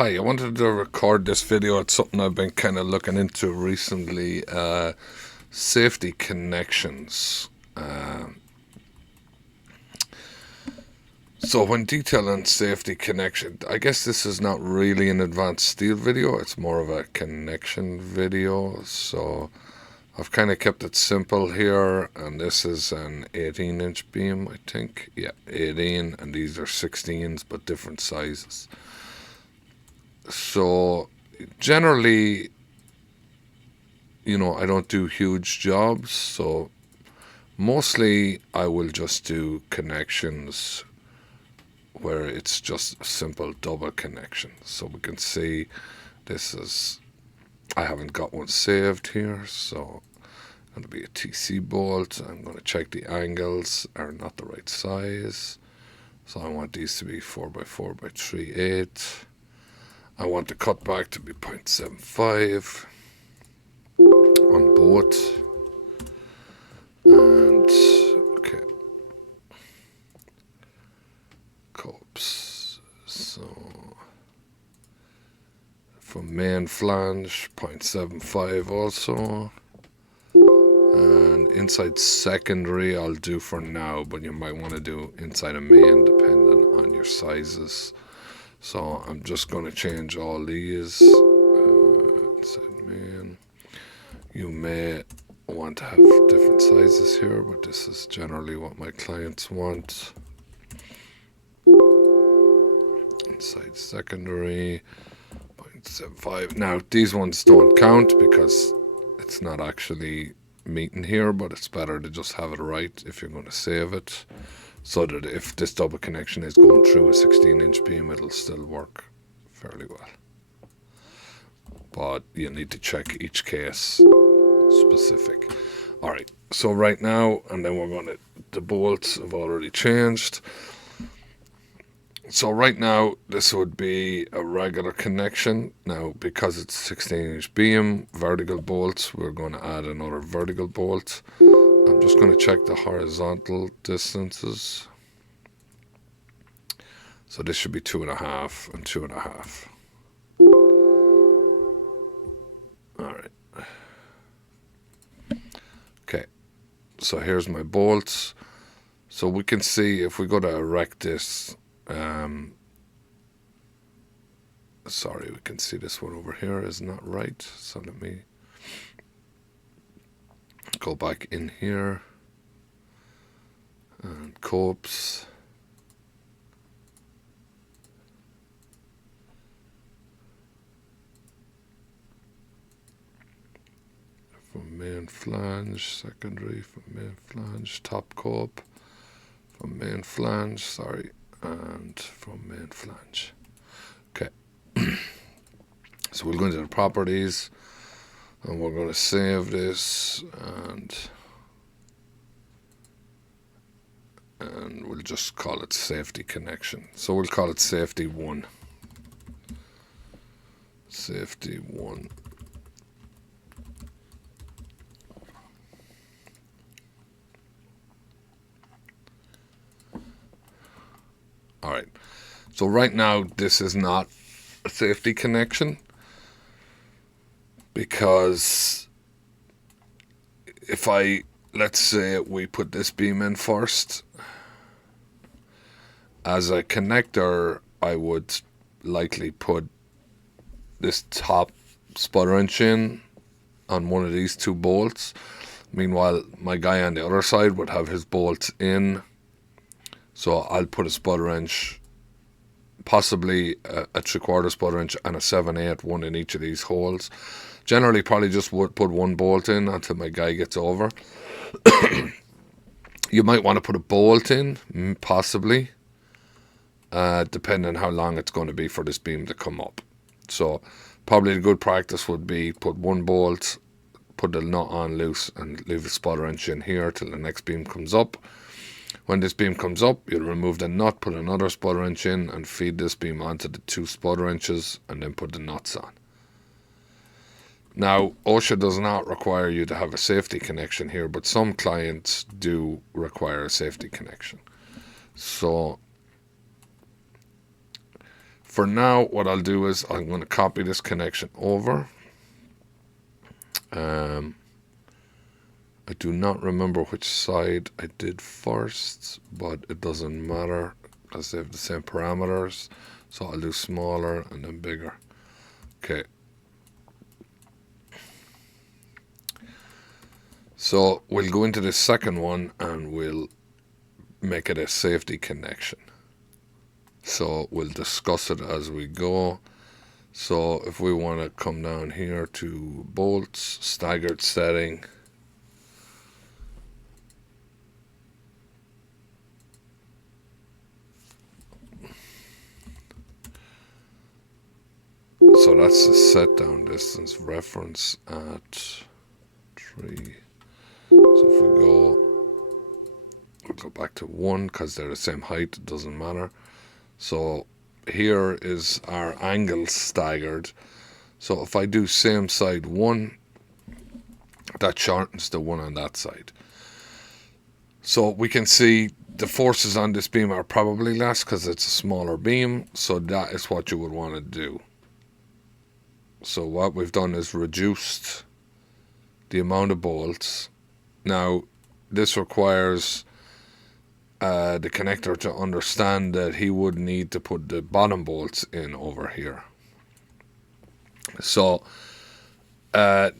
Hi, I wanted to record this video. It's something I've been kind of looking into recently. Safety connections. So when detailing safety connection, I guess this is not really an advanced steel video. It's more of a connection video. So I've kind of kept it simple here. And this is an 18-inch beam, I think. Yeah, 18. And these are 16s, but different sizes. So generally, I don't do huge jobs, so mostly I will just do connections where it's just a simple double connection. So we can see I haven't got one saved here, so it's going to be a TC bolt. I'm going to check the angles are not the right size. So I want these to be 4x4 by 3/8. I want the cutback to be 0.75 on both. And, okay. Copes. So, for main flange, 0.75 also. And inside secondary, I'll do for now, but you might want to do inside a main depending on your sizes. So I'm just going to change all these. Inside main. You may want to have different sizes here, but this is generally what my clients want. Inside secondary, 0.75. Now these ones don't count because it's not actually meeting here, but it's better to just have it right if you're going to save it, so that if this double connection is going through a 16-inch beam, it'll still work fairly well. But you need to check each case specific. Alright, so right now, and then the bolts have already changed. So right now, this would be a regular connection. Now, because it's 16-inch beam, vertical bolts, we're going to add another vertical bolt. I'm just going to check the horizontal distances. So this should be 2.5 and 2.5. Alright. Okay. So here's my bolts. So we can see if we go to erect this, sorry, we can see this one over here is not right. So let me go back in here and copes. From main flange, secondary, from main flange, top cope, from main flange, sorry, and from main flange. Okay. So we'll go into the properties, and we're going to save this, and we'll just call it safety connection. So we'll call it safety 1. Safety 1. Alright, so right now this is not a safety connection, because if let's say we put this beam in first, as a connector I would likely put this top sputter wrench in on one of these two bolts. Meanwhile, my guy on the other side would have his bolts in. So I'll put a sputter wrench, possibly a 3/4 sputter wrench and a 7/8, one in each of these holes. Generally, probably just would put one bolt in until my guy gets over. You might want to put a bolt in, possibly, depending on how long it's going to be for this beam to come up. So probably the good practice would be put one bolt, put the nut on loose, and leave the sputter wrench in here till the next beam comes up. When this beam comes up, you'll remove the nut, put another sputter wrench in, and feed this beam onto the 2 sputter wrenches, and then put the nuts on. Now, OSHA does not require you to have a safety connection here, but some clients do require a safety connection. So for now, what I'll do is I'm going to copy this connection over. I do not remember which side I did first, but it doesn't matter because they have the same parameters. So I'll do smaller and then bigger. Okay. So we'll go into the second one and we'll make it a safety connection. So we'll discuss it as we go. So if we want to come down here to bolts, staggered setting, so that's the set down distance reference at 3. So if we'll go back to 1 because they're the same height, it doesn't matter. So here is our angle staggered. So if I do same side 1, that shortens the one on that side. So we can see the forces on this beam are probably less because it's a smaller beam. So that is what you would want to do. So what we've done is reduced the amount of bolts. Now this requires the connector to understand that he would need to put the bottom bolts in over here. So as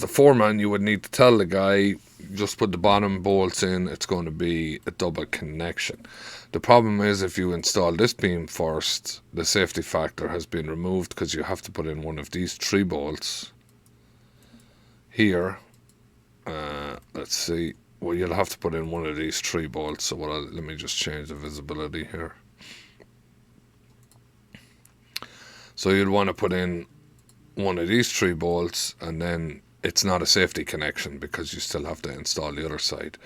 the foreman, you would need to tell the guy, just put the bottom bolts in, it's going to be a double connection. The problem is if you install this beam first, the safety factor has been removed because you have to put in one of these 3 bolts here. Let's see. Well, you'll have to put in one of these 3 bolts. So let me just change the visibility here. So you'd want to put in one of these 3 bolts, and then it's not a safety connection because you still have to install the other side.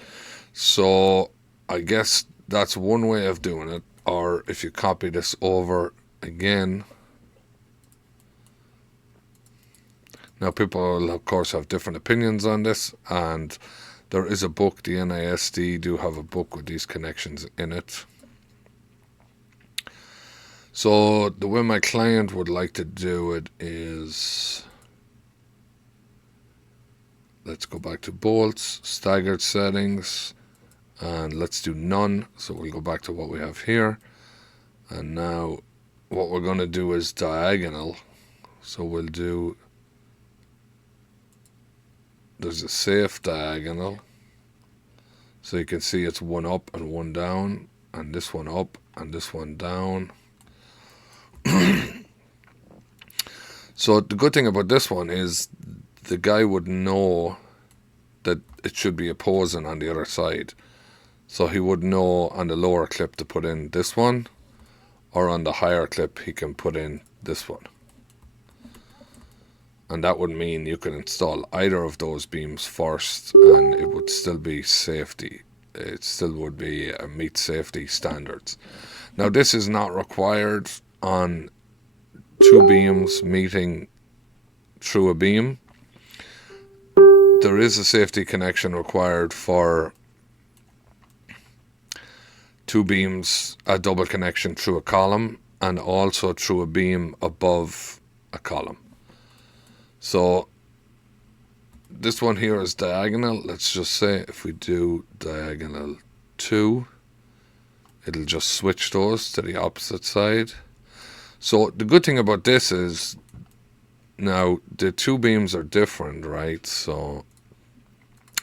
So I guess that's one way of doing it. Or if you copy this over again. Now people, of course, have different opinions on this, and there is a book, the NISD do have a book with these connections in it. So the way my client would like to do it is, let's go back to bolts, staggered settings, and let's do none. So we'll go back to what we have here. And now what we're going to do is diagonal. So we'll do, there's a safe diagonal. So you can see it's 1 up and 1 down, and this one up and this one down. So the good thing about this one is the guy would know that it should be opposing on the other side. So he would know on the lower clip to put in this one, or on the higher clip he can put in this one. And that would mean you can install either of those beams first and it would still be safety. It still would be meet safety standards. Now this is not required on 2 beams meeting through a beam. There is a safety connection required for 2 beams, a double connection through a column, and also through a beam above a column. So this one here is diagonal. Let's just say if we do diagonal 2, it'll just switch those to the opposite side. So the good thing about this is now the 2 beams are different, right? So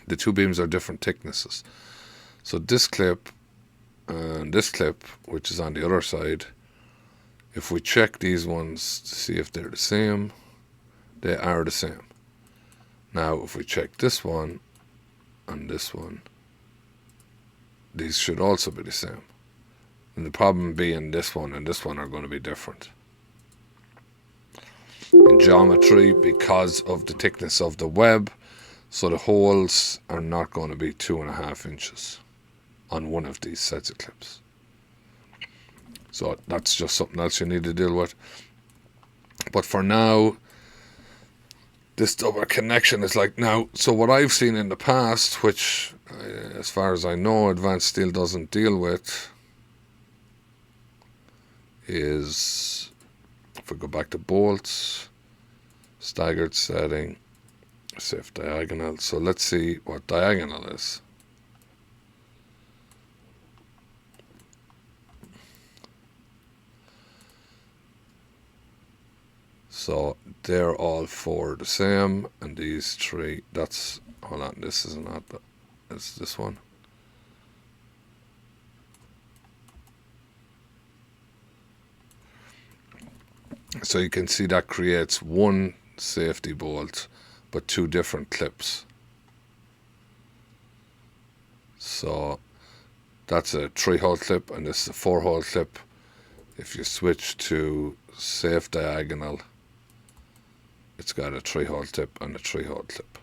the 2 beams are different thicknesses. So this clip and this clip, which is on the other side, if we check these ones to see if they're the same, they are the same. Now if we check this one and this one, these should also be the same. And the problem being this one and this one are going to be different in geometry because of the thickness of the web. So the holes are not going to be 2.5 inches on one of these sets of clips. So that's just something else you need to deal with. But for now, this double connection is like now. So what I've seen in the past, which as far as I know Advanced Steel doesn't deal with, is, if we go back to bolts, staggered setting, safe diagonal. So let's see what diagonal is. So they're all four the same, and these three, that's, hold on, this is not, it's this one. So you can see that creates one safety bolt, but two different clips. So that's a 3-hole clip, and this is a 4-hole clip. If you switch to safe diagonal, it's got a 3-hole clip and a 3-hole clip.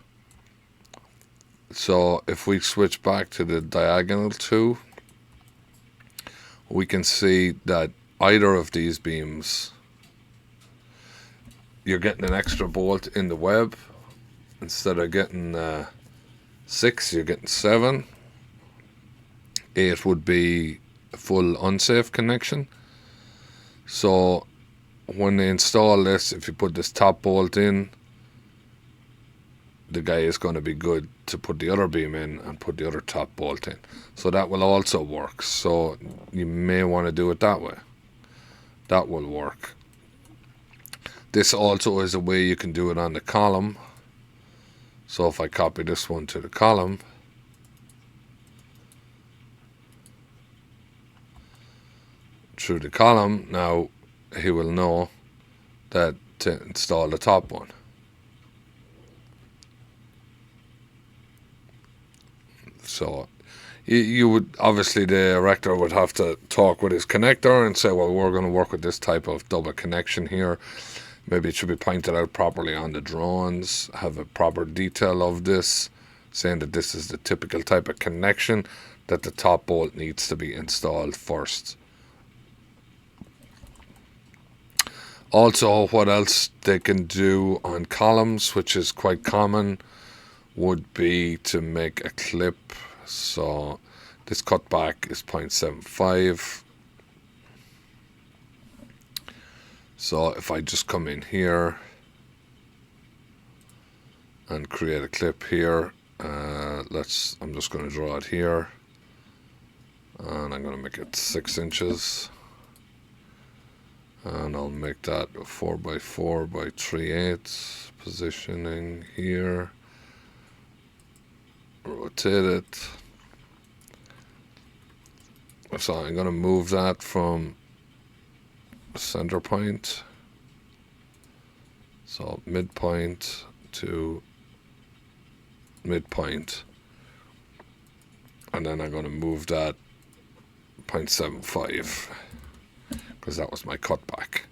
So if we switch back to the diagonal two, we can see that either of these beams, you're getting an extra bolt in the web. Instead of getting 6, you're getting 7. 8 would be a full unsafe connection. So when they install this, if you put this top bolt in, the guy is going to be good to put the other beam in and put the other top bolt in. So that will also work. So you may want to do it that way. That will work. This also is a way you can do it on the column. So if I copy this one to the column, through the column, now he will know that to install the top one. So you would, obviously the erector would have to talk with his connector and say, well, we're going to work with this type of double connection here. Maybe it should be pointed out properly on the drawings, have a proper detail of this, saying that this is the typical type of connection, that the top bolt needs to be installed first. Also, what else they can do on columns, which is quite common, would be to make a clip. So this cutback is 0.75. So if I just come in here and create a clip here, I'm just going to draw it here, and I'm going to make it 6 inches, and I'll make that 4x4 by 3/8. Positioning here, rotate it. So I'm going to move that from center point, so midpoint to midpoint, and then I'm going to move that 0.75 because that was my cutback.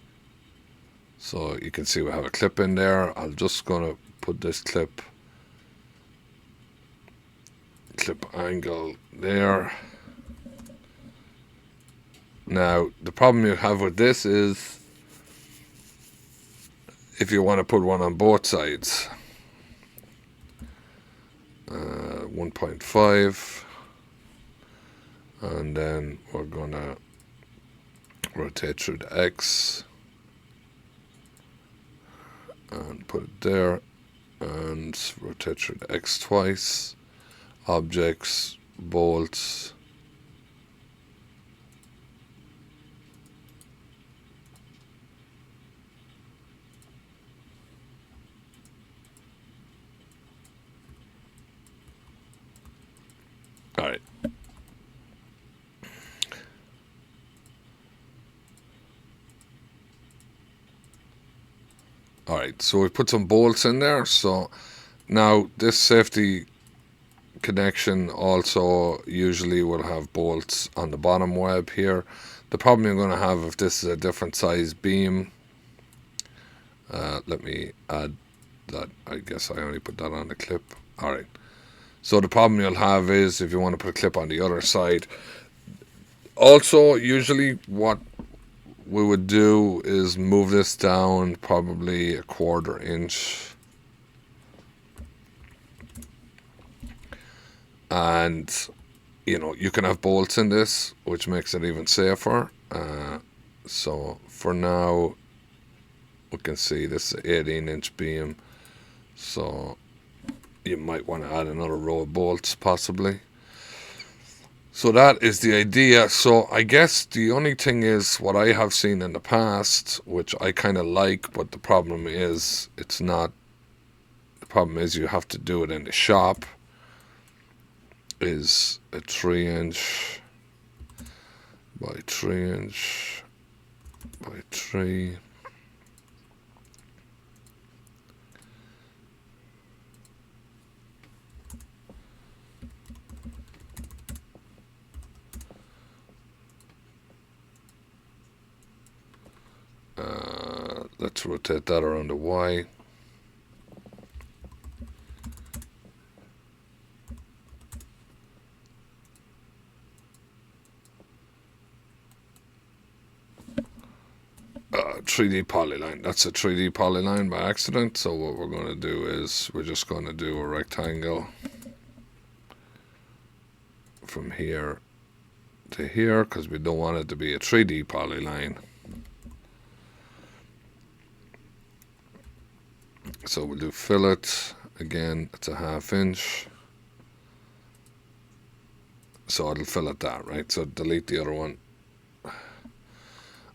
So you can see we have a clip in there. I'm just going to put this clip angle there. Now, the problem you have with this is if you want to put one on both sides, 1.5, and then we're going to rotate through the X and put it there, and rotate through the X twice, objects, bolts, Alright. Alright, so we put some bolts in there. So now this safety connection also usually will have bolts on the bottom web here. The problem you're going to have if this is a different size beam, let me add that. I guess I only put that on the clip. Alright. So the problem you'll have is if you want to put a clip on the other side. Also, usually what we would do is move this down probably 1/4 inch. And, you know, you can have bolts in this, which makes it even safer. So for now, we can see this is 18-inch beam. So you might want to add another row of bolts possibly. So that is the idea. So I guess the only thing is what I have seen in the past, which I kind of like, but the problem is it's not. The problem is you have to do it in the shop. Is a 3-inch by 3-inch by 3. Let's rotate that around the Y. Uh, 3D polyline. That's a 3D polyline by accident. So what we're going to do is we're just going to do a rectangle from here to here because we don't want it to be a 3D polyline. So we'll do fillet. Again, it's a 1/2 inch. So it'll fillet that, right? So delete the other one.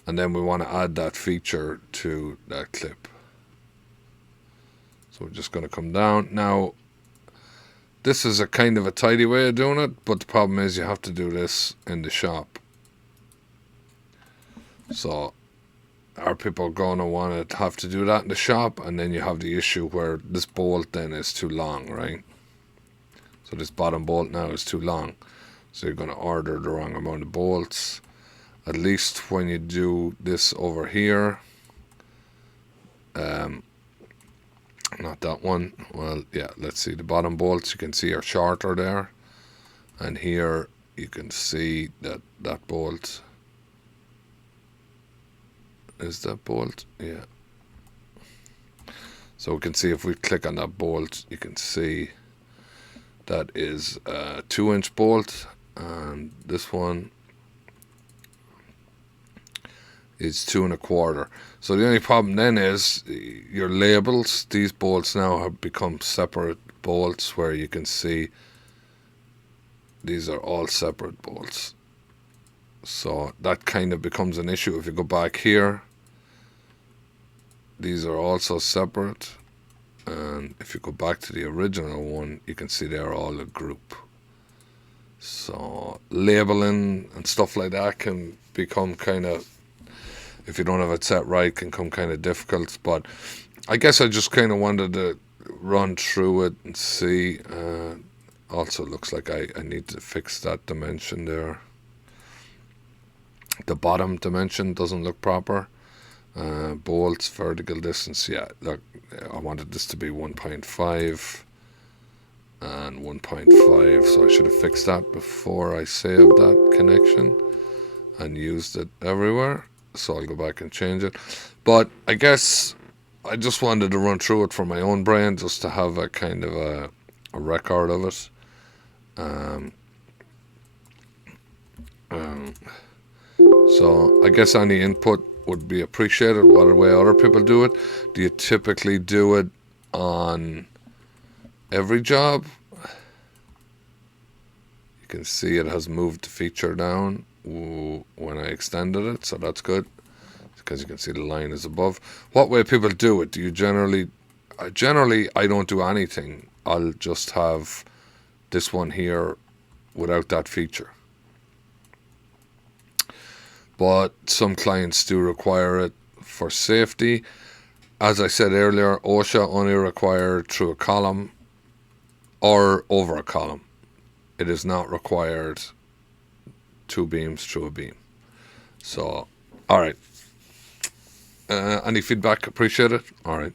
And then we want to add that feature to that clip. So we're just going to come down. Now, this is a kind of a tidy way of doing it, but the problem is you have to do this in the shop. So are people going to want to have to do that in the shop? And then you have the issue where this bolt then is too long, right? So this bottom bolt now is too long. So you're going to order the wrong amount of bolts. At least when you do this over here, not that one. Well, yeah, let's see. The bottom bolts you can see are shorter there. And here you can see that that bolt is that bolt. Yeah. So we can see if we click on that bolt, you can see that is a 2-inch bolt. And this one is 2 1/4. So the only problem then is your labels. These bolts now have become separate bolts where you can see these are all separate bolts. So that kind of becomes an issue. If you go back here, these are also separate. And if you go back to the original one, you can see they're all a group. So labeling and stuff like that can become kind of, if you don't have it set right, can come kind of difficult. But I guess I just kind of wanted to run through it and see. Also looks like I need to fix that dimension there. The bottom dimension doesn't look proper. Bolts, vertical distance, yeah, look, I wanted this to be 1.5 and 1.5, so I should have fixed that before I saved that connection and used it everywhere. So I'll go back and change it. But I guess I just wanted to run through it for my own brain, just to have a kind of a record of it. So I guess any input would be appreciated, what way other people do it. Do you typically do it on every job? You can see it has moved the feature down when I extended it, so that's good, because you can see the line is above. What way people do it? Do you generally I don't do anything. I'll just have this one here without that feature. But some clients do require it for safety. As I said earlier, OSHA only required through a column or over a column. It is not required 2 beams through a beam. So, all right. Any feedback? Appreciate it. All right.